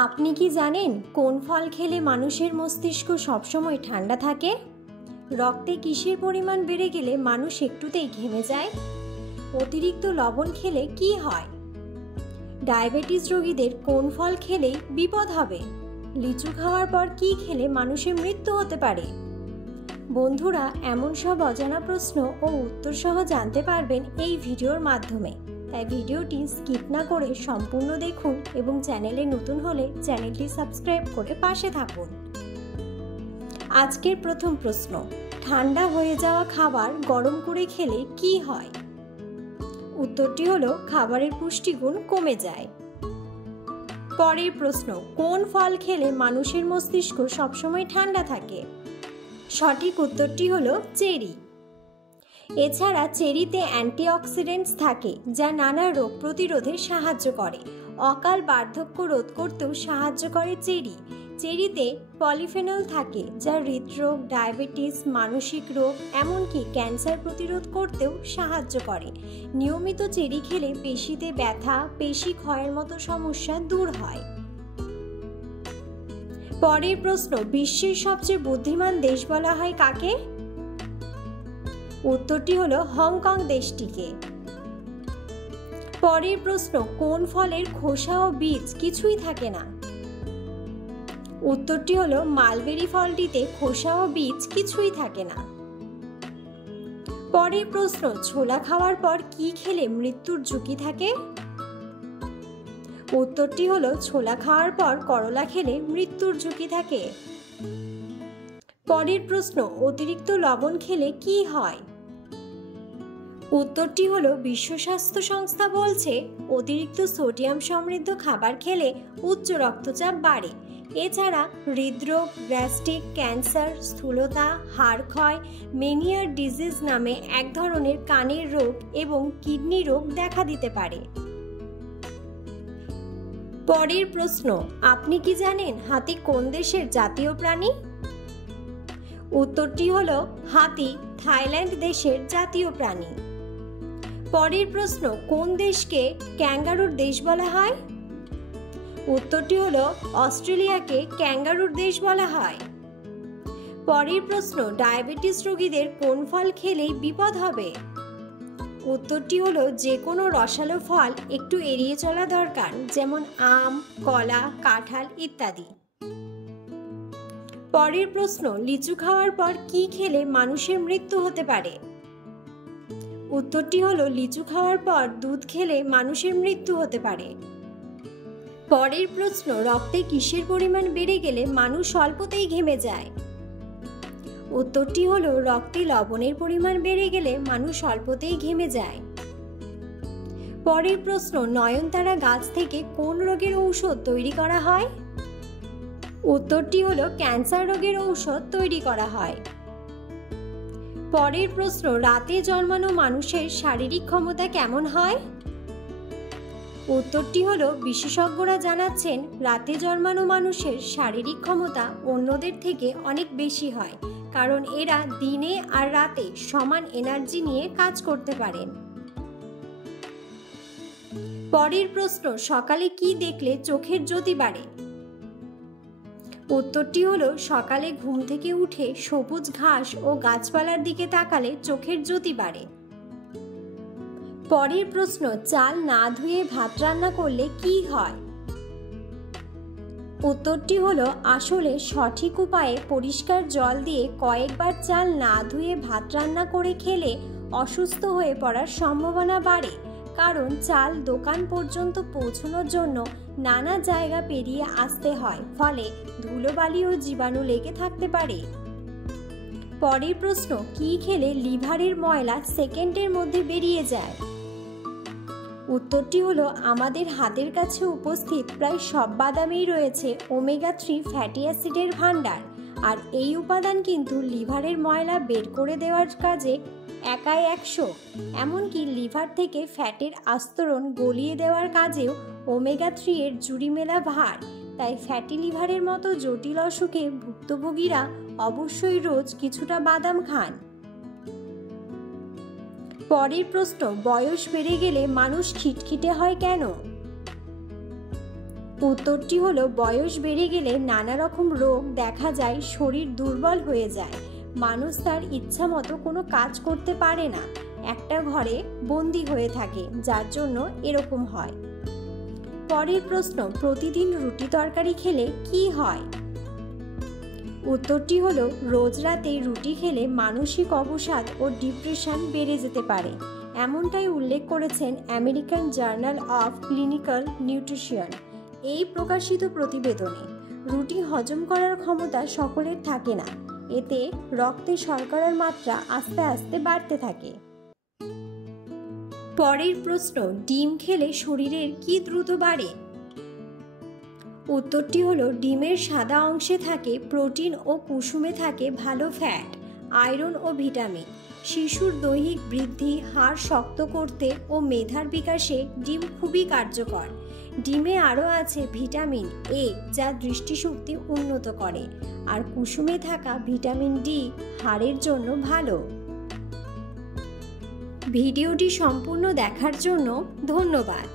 আপনি কি জানেন কোন ফল খেলে মানুষের মস্তিষ্ক সবসময় ঠান্ডা থাকে? রক্তে কিসের পরিমাণ বেড়ে গেলে মানুষ একটুতেই ঘেমে যায়? অতিরিক্ত লবণ খেলে কি হয়? ডায়াবেটিস রোগীদের কোন ফল খেলে বিপদ হবে? লিচু খাওয়ার পর কি খেলে মানুষের মৃত্যু হতে পারে? বন্ধুরা, এমন সব অজানা প্রশ্ন ও উত্তর সহ জানতে পারবেন এই ভিডিওর মাধ্যমে। তাই ভিডিওটি স্কিপ না করে সম্পূর্ণ দেখুন এবং চ্যানেলে নতুন হলে চ্যানেলটি সাবস্ক্রাইব করে পাশে থাকুন। আজকের প্রথম প্রশ্ন, ঠান্ডা হয়ে যাওয়া খাবার গরম করে খেলে কি হয়? উত্তরটি হলো খাবারের পুষ্টিগুণ কমে যায়। পরের প্রশ্ন, কোন ফল খেলে মানুষের মস্তিষ্ক সবসময় ঠান্ডা থাকে? সঠিক উত্তরটি হলো চেরি। এছাড়া চেরিতে অ্যান্টিঅক্সিডেন্টস থাকে যা নানা রোগ প্রতিরোধে সাহায্য করে। অকাল বার্ধক্য রোধ করতেও সাহায্য করে চেরি। চেরিতে পলিফেনল থাকে যা হৃদরোগ, ডায়াবেটিস, মানসিক রোগ এমনকি ক্যান্সার প্রতিরোধ করতেও সাহায্য করে। নিয়মিত চেরি খেলে পেশিতে ব্যথা, পেশি ক্ষয়ের মতো সমস্যা দূর হয়। পরের প্রশ্ন, বিশ্বের সবচেয়ে বুদ্ধিমান দেশ বলা হয় কাকে? উত্তরটি হলো হংকং দেশটিকে। পরের প্রশ্ন, কোন ফলের খোসা ও বীজ কিছুই থাকে না? উত্তরটি হলো মালবেরি ফলটিতে খোসা ও বীজ কিছুই থাকে না। পরের প্রশ্ন, ছোলা খাওয়ার পর কি খেলে মৃত্যুর ঝুঁকি থাকে? উত্তরটি হলো ছোলা খাওয়ার পর করলা খেলে মৃত্যুর ঝুঁকি থাকে। পরের প্রশ্ন, অতিরিক্ত লবণ খেলে কি হয়? উত্তরটি হলো বিশ্ব স্বাস্থ্য সংস্থা বলছে অতিরিক্ত সোডিয়াম সমৃদ্ধ খাবার খেলে উচ্চ রক্তচাপ বাড়ে। এছাড়া হৃদরোগ, গ্যাস্ট্রিক, ক্যান্সার, স্থূলতা, হাড় ক্ষয়, মেনিয়ার ডিজিজ নামে এক ধরনের কানের রোগ এবং কিডনি রোগ দেখা দিতে পারে। পরের প্রশ্ন, আপনি কি জানেন হাতি কোন দেশের জাতীয় প্রাণী? উত্তরটি হলো হাতি থাইল্যান্ড দেশের জাতীয় প্রাণী। পরের প্রশ্ন, কোন দেশকে ক্যাঙ্গারুর দেশ বলা হয়? উত্তরটি হলো অস্ট্রেলিয়াকে ক্যাঙ্গারুর দেশ বলা হয়। পরের প্রশ্ন, ডায়াবেটিস রোগীদের কোন ফল খেলেই বিপদ হবে? উত্তরটি হলো যে কোনো রসালো ফল একটু এড়িয়ে চলা দরকার, যেমন আম, কলা, কাঁঠাল ইত্যাদি। পরের প্রশ্ন, লিচু খাওয়ার পর কি খেলে মানুষের মৃত্যু হতে পারে? উত্তরটি হলো লিচু খাওয়ার পর দুধ খেলে মানুষের মৃত্যু হতে পারে। পরের প্রশ্ন, রক্তে কিসের পরিমাণ বেড়ে গেলে মানুষ অল্পতেই ঘেমে যায়? উত্তরটি হলো রক্তে লবণের পরিমাণ বেড়ে গেলে মানুষ অল্পতেই ঘেমে যায়। পরের প্রশ্ন, নয়নতারা গাছ থেকে কোন রোগের ঔষধ তৈরি করা হয়? উত্তরটি হলো ক্যান্সার রোগের ঔষধ তৈরি করা হয়। পরের প্রশ্ন, রাতে জন্মানো মানুষের শারীরিক ক্ষমতা কেমন হয়? উত্তরটি হলো বিশেষজ্ঞরা জানাচ্ছেন রাতে জন্মানো মানুষের শারীরিক ক্ষমতা অন্যদের থেকে অনেক বেশি হয়, কারণ এরা দিনে আর রাতে সমান এনার্জি নিয়ে কাজ করতে পারেন। পরের প্রশ্ন, সকালে কি দেখলে চোখের জ্যোতি বাড়ে? উত্তরটি হলো সকালে ঘুম থেকে উঠে সবুজ ঘাস ও গাছপালার দিকে তাকালে চোখের জ্যোতি বাড়ে। পরের প্রশ্ন, চাল না ধুয়ে ভাত রান্না করলে কি হয়? উত্তরটি হলো আসলে সঠিক উপায়ে পরিষ্কার জল দিয়ে কয়েকবার চাল না ধুয়ে ভাত রান্না করে খেলে অসুস্থ হয়ে পড়ার সম্ভাবনা বাড়ে, কারণ চাল দোকান পর্যন্ত পৌঁছানোর জন্য নানা জায়গা পেরিয়ে আসতে হয়, ফলে ধুলোবালি ও জীবাণু লেগে থাকতে পারে। পরের প্রশ্ন, কি খেলে লিভারের ময়লা সেকেন্ডের মধ্যে বেরিয়ে যায়? উত্তরটি হলো আমাদের হাতের কাছে উপস্থিত প্রায় সব বাদামেই রয়েছে ওমেগা 3 ফ্যাটি অ্যাসিডের ভাণ্ডার, আর এই উপাদান কিন্তু লিভারের ময়লা বের করে দেওয়ার কাজে একাই 100। এমনকি লিভার থেকে ফ্যাটের আস্তরণ গলিয়ে দেওয়ার কাজেও ওমেগা 3 এর জুড়ি মেলা ভার। তাই ফ্যাটি লিভারের মতো জটিল অসুখে ভুক্তভোগীরা অবশ্যই রোজ কিছুটা বাদাম খান। পরের প্রশ্ন, বয়স বেড়ে গেলে মানুষ খিটখিটে হয় কেন? উত্তরটি হলো বয়স বেড়ে গেলে নানা রকম রোগ দেখা যায়, শরীর দুর্বল হয়ে যায়, মানুষ তার ইচ্ছা মতো কোনো কাজ করতে পারে না, একটা ঘরে বন্দি হয়ে থাকে, যার জন্য এরকম হয়। পরের প্রশ্ন, প্রতিদিন রুটি তরকারি খেলে কি হয়? উত্তরটি হলো রোজ রাতে রুটি খেলে মানসিক অবসাদ ও ডিপ্রেশন বেড়ে যেতে পারে, এমনটাই উল্লেখ করেছেন American journal of clinical nutrition এই প্রকাশিত প্রতিবেদনে। রুটি হজম করার ক্ষমতা সকলের থাকে না, এতে রক্তে শর্করার মাত্রা আস্তে আস্তে বাড়তে থাকে। পরের প্রশ্ন, ডিম খেলে শরীরের কি দ্রুত বাড়ে? উত্তরটি হলো ডিমের সাদা অংশে থাকে প্রোটিন ও কুসুমে থাকে ভালো ফ্যাট, আয়রন ও ভিটামিন। শিশুর দৈহিক বৃদ্ধি, হাড় শক্ত করতে ও মেধার বিকাশে ডিম খুবই কার্যকর। ডিমে আরও আছে ভিটামিন এ, যা দৃষ্টিশক্তি উন্নত করে, আর কুসুমে থাকা ভিটামিন ডি হাড়ের জন্য ভালো। ভিডিওটি সম্পূর্ণ দেখার জন্য ধন্যবাদ।